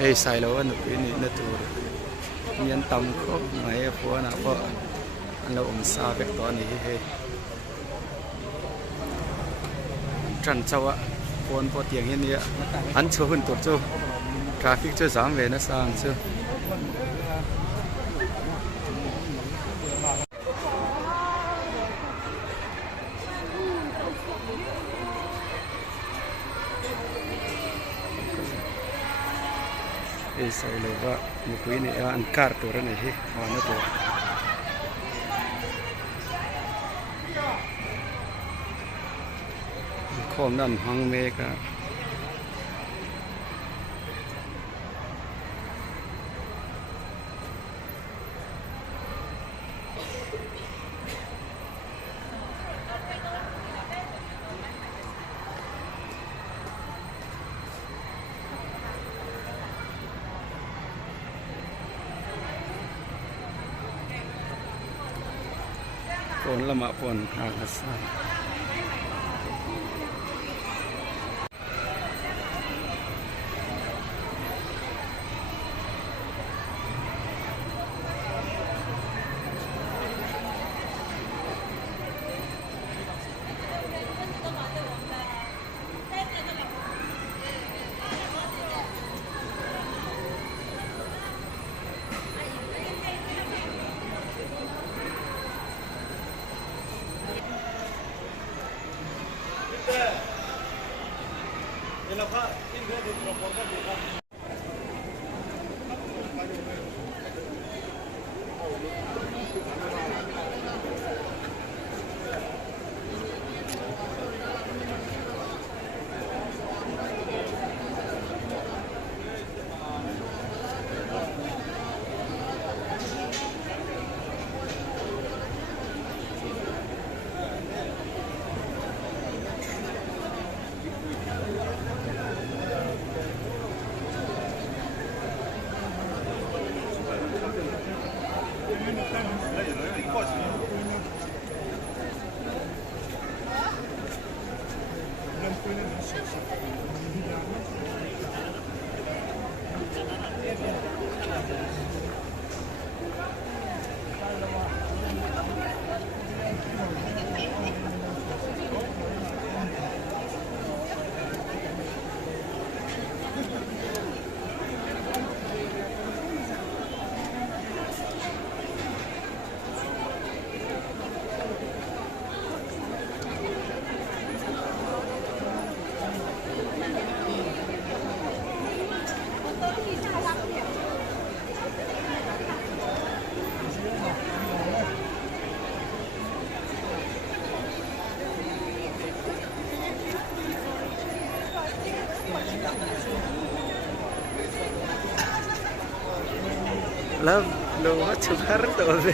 Ê xài lâu anh cái này nó tụ nhân tâm khó mấy phố nào có anh lâu xa việc đó này he trần châu á phone po tiếng hiện nay anh chưa hơn tốt châu traffic chưa giảm về nó sang chưa sai lo ba ni kui ni an kar to ra nei he ana to khom nan hang me ka pon lama pon hagasan love lo chukar to be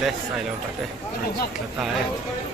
Let's say lo pate tae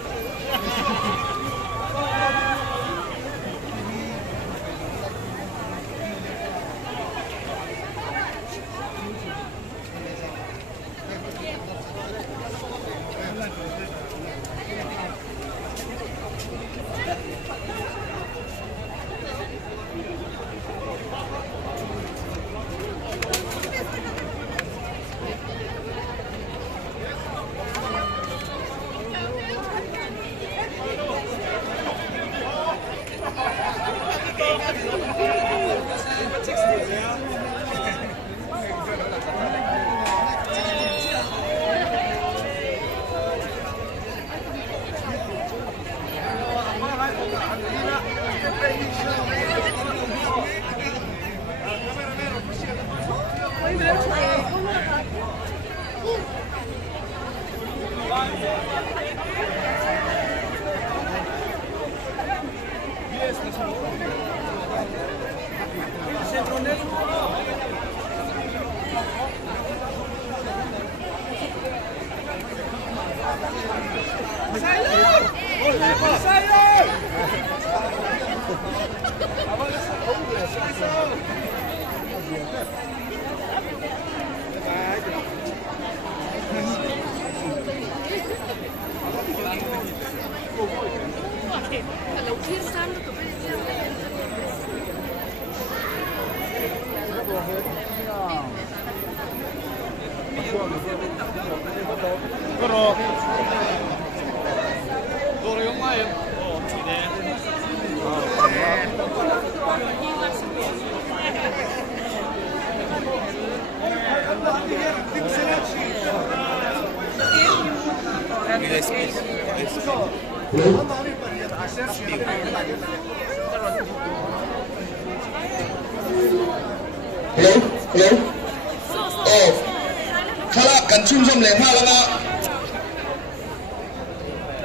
Khala kan chum som le ha langa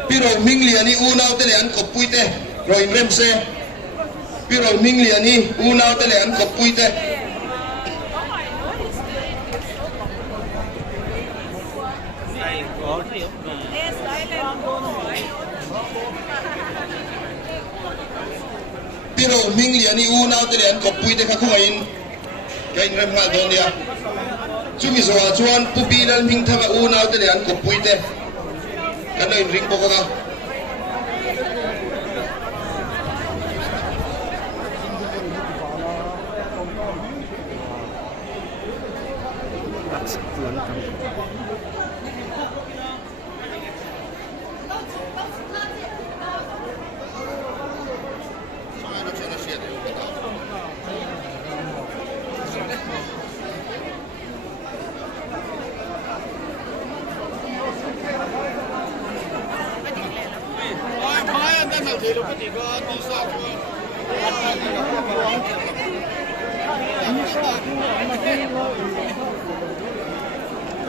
piro mingli ani unau te le an ko puite roi rem se piro mingli ani unau te le an ko puite piro mingli ani unau te le an ko puite kha khuain kain rem ha don dia chumi so chuan pupi nan ming thanga unau te le an ko puite kan in ring boko ga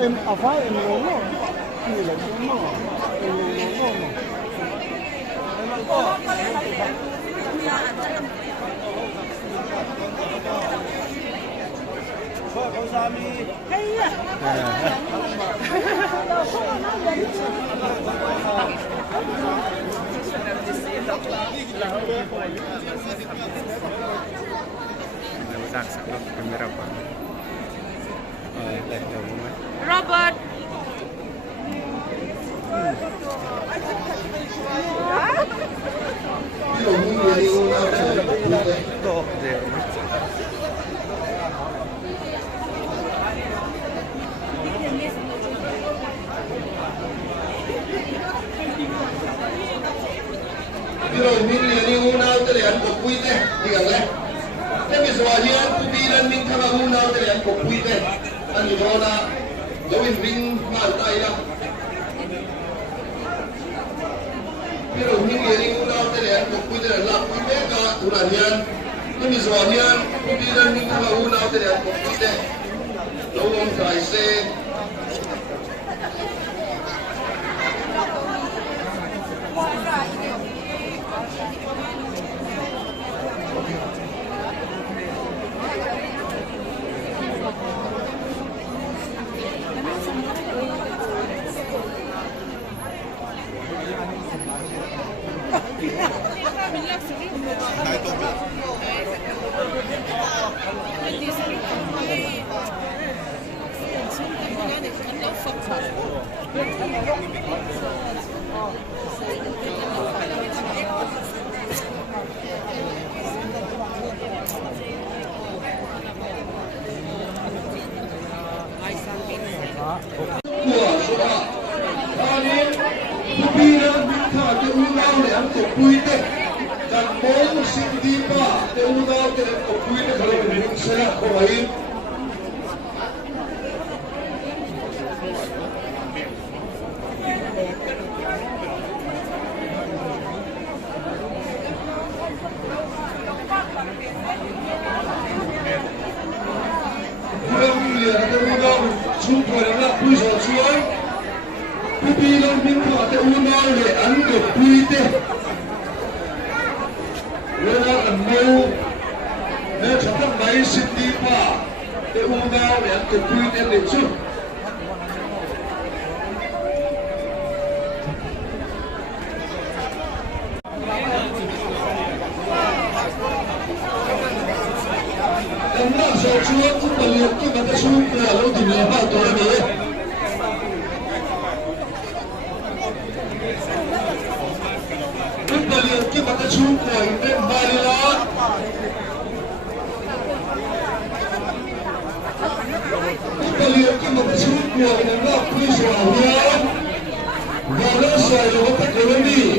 em ở phải em luôn rồi như là đúng rồi em luôn rồi Robert. Rồi mình liền đi unau te le an ko puite diga le mi so hian pupi nan ming thanga unau te le an ko puite an ni dona loin ring mal tai la pero mình liền đi unau te le an ko puite la puite ka una hian mi so hian pupi nan ming thanga unau te le an ko puite lo long trai se Chúng tôi đã vui rồi chuối Pupi lên miếng thọ để uống nói để ăn được quy tê Rồi là ăn mâu Nếu chúng ta máy xin đi qua để uống nói để ăn được quy tê để chút Em đã rồi chuối cũng là liệt cái mà ta xuống là lâu tìm là bao tuổi này Cái mặt chú của bên Manila cái mặt chú của người nó quy sổ nhau và nó xài được các colony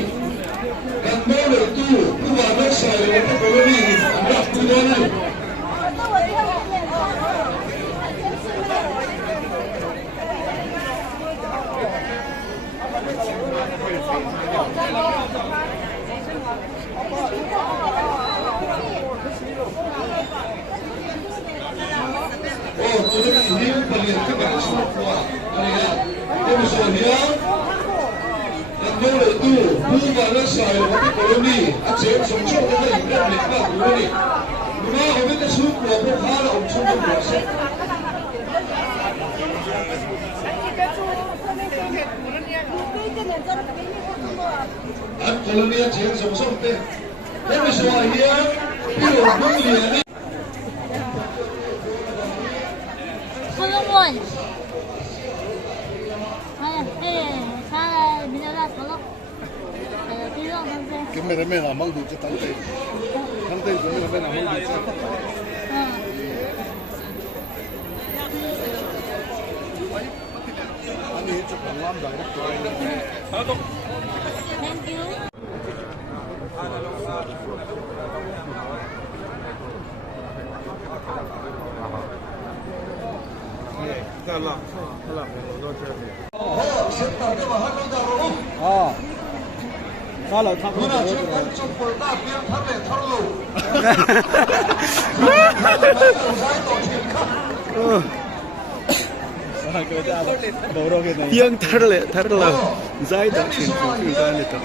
càng mơ được tu cứ vào nó xài được các colony đặt quy đó này tôi đã nghĩ và liền các bạn số của này là tôi một số nhớ làm đâu để tu tu và nó xài vào cái colony anh chị em sống trong cái này rất là các colony nó không biết cái số của nó khá là ổn trong trong cuộc sống anh colony anh chị em sống trong đây tôi một số nhớ ví dụ như liền Solomon. Cái mẹ mẹ làm mang đủ cho thằng tây của mẹ làm mang đủ cho anh ấy chụp bằng làm đại đó Thank you. Đó là thằng nó tiếng thở là giải động chuyện của người ta này thôi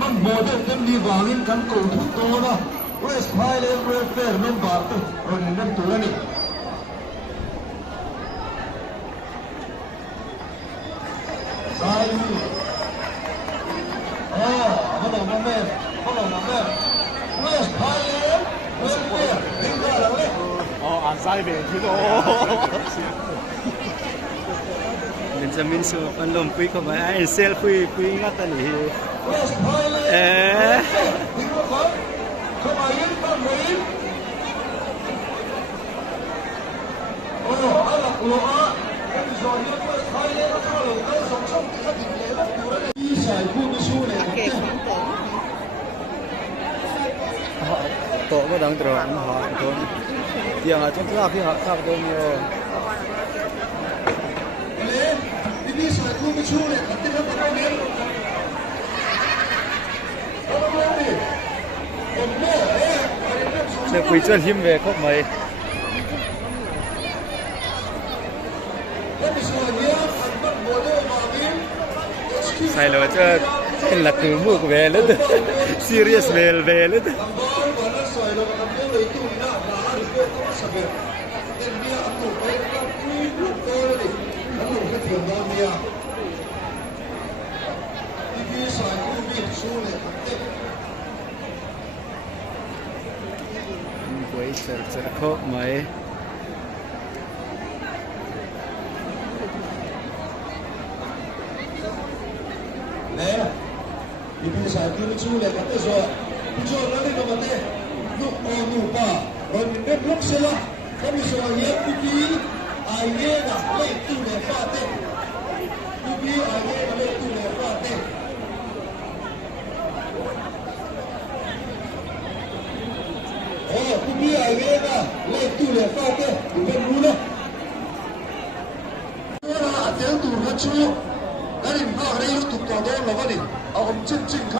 มันโมเดลเต็มดีวางอินกันกูทุกตัวนะเวสไพเลนเวเฟอร์เมมบาร์ตัวเราเน้นตัวนี้ใช่ฮัลโหลน้องแม่ฮัลโหลน้องแม่เวสไพเลนเวเฟอร์ถึงได้แล้วเลยอันซ้ายเบรกที่โอ้ mình sẽ mình số phần lồng quý không phải ai sale quý ngắt ta nhỉ tổ có đang trở họ thôi tiếng ở trong cửa khi họ thắp tôi nhiều sẽ quỳ chân hiếm về khóc mấy sai lỗi cho là cứ mua về lên serious về lên quấy sợ khóc mấy nè đi bây giờ cứ chú này cái rồi chú nó đi đâu mà thế lúc nụ bà rồi mình biết lúc xưa cái bây giờ nhớ cứ đi ai nhớ là lấy tu để pha thế cứ đi ai nhớ là lấy tu để pha thế cứ đi ai nhớ là lấy tu để pha thế thì bênนู้นนะlà tiếng tù nó chú cái này họ ở đây nó tụt vào đâu là cái gì ông chân chân khác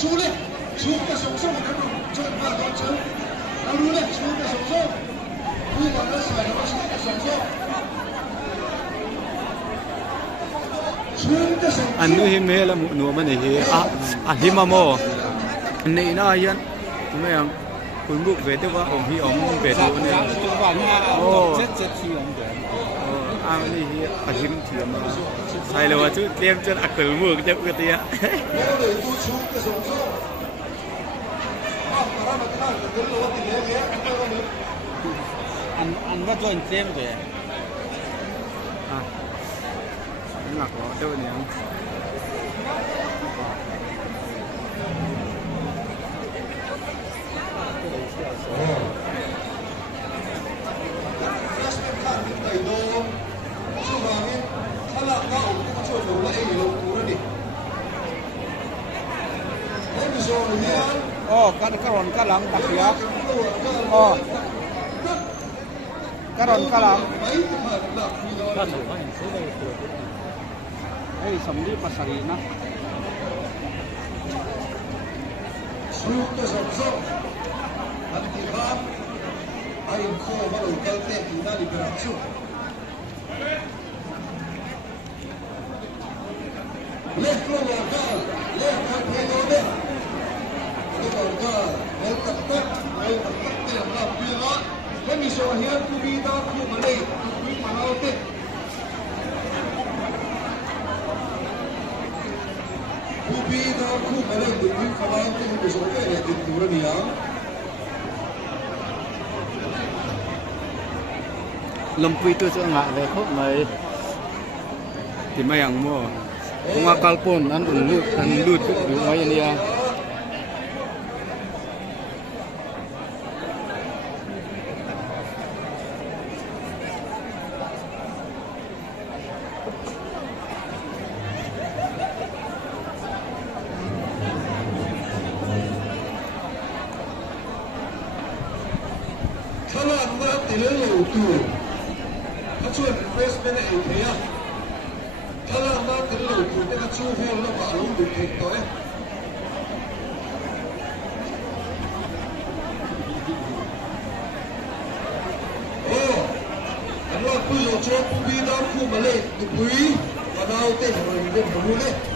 ชูเลยชูกระสงส้มนะช่วยมาตอนชูเรารู้เลยชูกระสงส้มผู้ก่อนแล้วใส่แล้วชูกระสงส้มชูกระสงส้ม อันนู้นหิมะละหนูมันนี่อ่ะหิมะโมอันนี้น่ายันไม่ยังคุณบุกเวทว่าองค์พี่องค์เวทตัวเนี่ยโอ้อันนี้อาหิมเทียมใส่เลยว่าชุดเตรียมจนอักเสบมือจะเอื้อเตี้ย อันว่าจนเต็มเลย อ่ะหนักเหรอเจ้าเนี่ย oh kan karon kalam takiak oh karon kalam hey samdi pasarina Let me show here to be the Malay to bring Manaute. To be the Malay to bring Manaute to show here in Turania. ลมปุยตัวเสืองะเลยพวกไหนที่ไม่ยังมั่วพวกงากาลปนอันอุ่นลูดอันลูดอยู่ไว้ยันเดียขนาดมาติดเรื่องหลูตัวเขาช่วยเฟซเป็นไอ้เหี้ยขนาดมาติดเรื่องหลูตัวเนี่ยเขาช่วยให้เราบ้าลุ้นดูเก่งตัวเนี่ยโอ้อันว่าผู้โยชน์ผู้บีดาผู้มาเล่ตุปุยมาดาวเต้นอะไรเรื่องของมึงเนี่ย